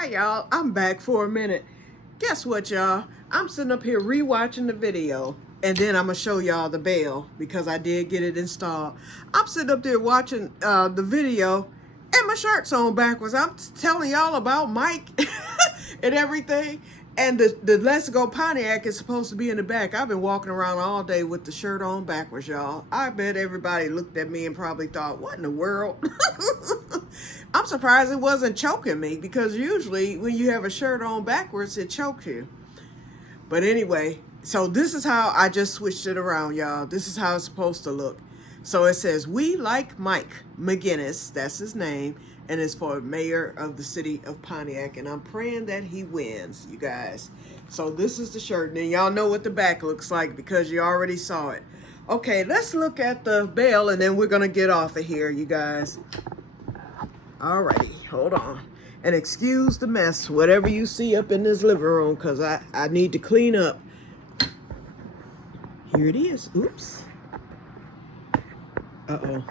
Hi y'all, I'm back for a minute. Guess what y'all? I'm sitting up here rewatching the video and then I'm gonna show y'all the bell because I did get it installed. I'm sitting up there watching the video and my shirt's on backwards. I'm telling y'all about Mike and everything. And the Let's Go Pontiac is supposed to be in the back. I've been walking around all day with the shirt on backwards, y'all. I bet everybody looked at me and probably thought, what in the world? I'm surprised it wasn't choking me because usually when you have a shirt on backwards, it chokes you. But anyway, so this is how I just switched it around, y'all. This is how it's supposed to look. So it says, "We like Mike McGinnis," that's his name, and it's for mayor of the city of Pontiac, and I'm praying that he wins, you guys. So this is the shirt, and then y'all know what the back looks like because you already saw it. Okay, let's look at the bell, and then we're gonna get off of here, you guys. Alrighty, hold on. And excuse the mess, whatever you see up in this living room, because I need to clean up. Here it is. Oops. Uh-oh.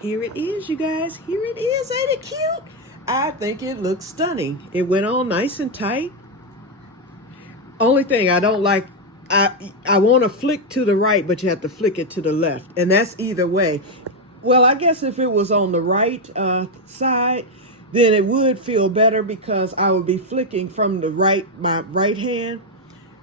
Here it is, you guys. Here it is. Ain't it cute? I think it looks stunning. It went on nice and tight. Only thing I don't like, I want to flick to the right, but you have to flick it to the left. And that's either way. Well, I guess if it was on the right side, then it would feel better because I would be flicking from the my right hand.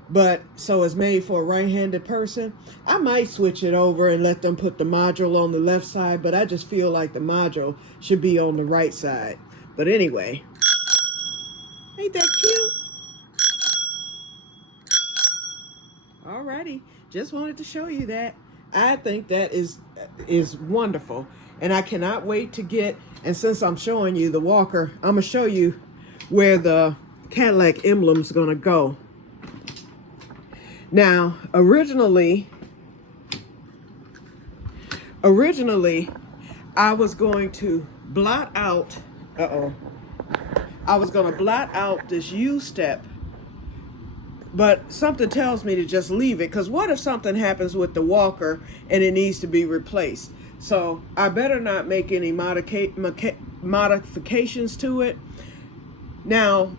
But so it's made for a right-handed person. I might switch it over and let them put the module on the left side, but I just feel like the module should be on the right side. But anyway, ain't that cute? Alrighty, just wanted to show you that. I think that is wonderful, and I cannot wait to get, and since I'm showing you the walker, I'm gonna show you where the Cadillac emblem's gonna go. Now, originally, I was going to blot out, I was going to blot out this U-step, but something tells me to just leave it, because what if something happens with the walker and it needs to be replaced? So I better not make any modifications to it. Now,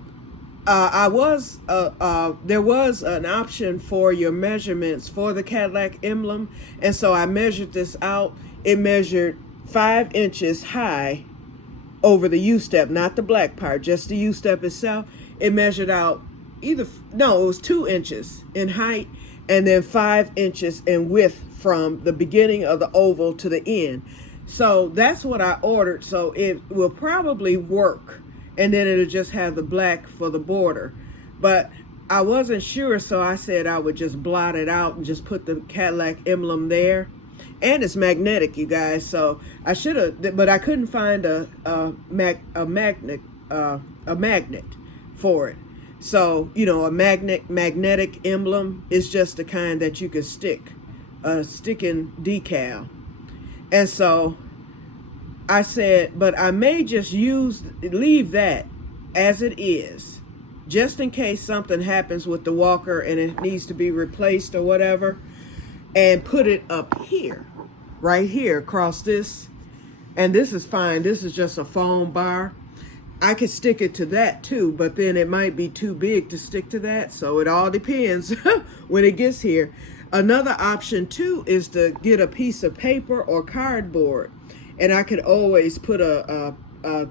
there was an option for your measurements for the Cadillac emblem, and so I measured this out. It measured 5 inches high over the U-step, not the black part, just the U-step itself. It measured out it was 2 inches in height and then 5 inches in width from the beginning of the oval to the end. So that's what I ordered, so it will probably work. And then it'll just have the black for the border. But I wasn't sure, so I said I would just blot it out and just put the Cadillac emblem there. And it's magnetic, you guys, so I should have, but I couldn't find a magnet for it. So, you know, a magnetic emblem is just the kind that you can stick, a sticking decal. And so I said, but I may just leave that as it is, just in case something happens with the walker and it needs to be replaced or whatever, and put it up here, right here across this. And this is fine. This is just a foam bar. I could stick it to that too, but then it might be too big to stick to that. So it all depends when it gets here. Another option too is to get a piece of paper or cardboard. And I could always put a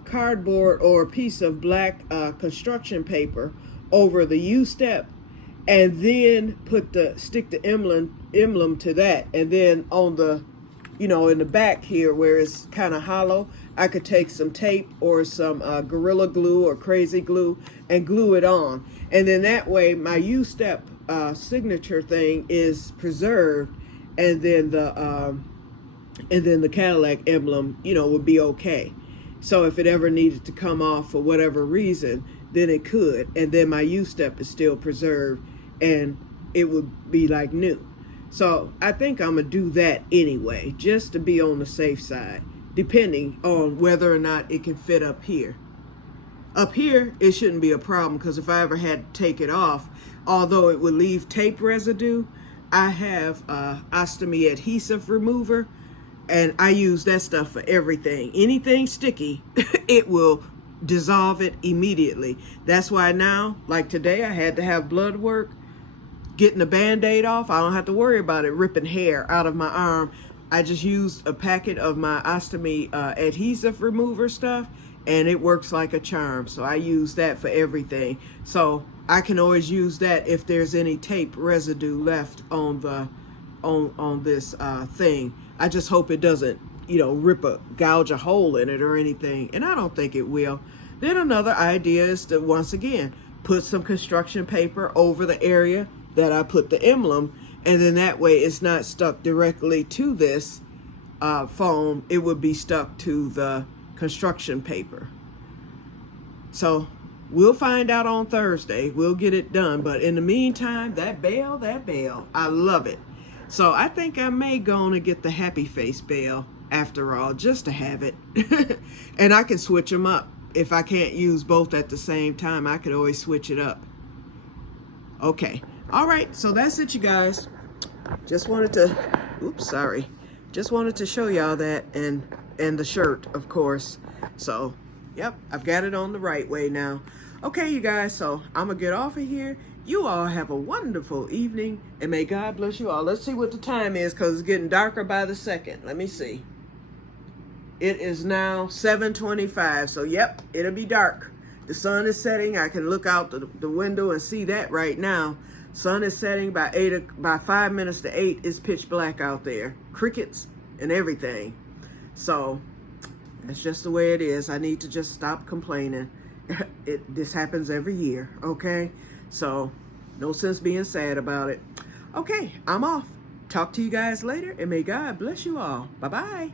cardboard or a piece of black construction paper over the U-step, and then stick the emblem to that. And then on the, you know, in the back here where it's kind of hollow, I could take some tape or some Gorilla Glue or Crazy Glue and glue it on. And then that way my U-step signature thing is preserved, and then the Cadillac emblem, you know, would be okay. So if it ever needed to come off for whatever reason, then it could. And then my U-step is still preserved and it would be like new. So I think I'm going to do that anyway, just to be on the safe side, depending on whether or not it can fit up here. Up here, it shouldn't be a problem because if I ever had to take it off, although it would leave tape residue, I have ostomy adhesive remover. And I use that stuff for everything. Anything sticky, it will dissolve it immediately. That's why now, like today, I had to have blood work, getting the Band-Aid off. I don't have to worry about it ripping hair out of my arm. I just used a packet of my ostomy adhesive remover stuff, and it works like a charm. So I use that for everything. So I can always use that if there's any tape residue left on the on this thing. I just hope it doesn't, you know, gouge a hole in it or anything, and I don't think it will. Then another idea is to, once again, put some construction paper over the area that I put the emblem, and then that way it's not stuck directly to this foam. It would be stuck to the construction paper. So we'll find out on Thursday. We'll get it done. But in the meantime, that bell, I love it. So I think I may go on and get the happy face bell after all, just to have it. And I can switch them up. If I can't use both at the same time, I could always switch it up. Okay. All right. So that's it, you guys. Just wanted to, oops, sorry. Just wanted to show y'all that, and the shirt, of course. So, yep, I've got it on the right way now. Okay, you guys, so I'm going to get off of here. You all have a wonderful evening, and may God bless you all. Let's see what the time is, because it's getting darker by the second. Let me see. It is now 7:25, so yep, it'll be dark. The sun is setting. I can look out the window and see that right now. Sun is setting by 5 minutes to 8. It's pitch black out there. Crickets and everything. So that's just the way it is. I need to just stop complaining. This happens every year, okay? So no sense being sad about it. Okay, I'm off. Talk to you guys later, and may God bless you all. Bye-bye.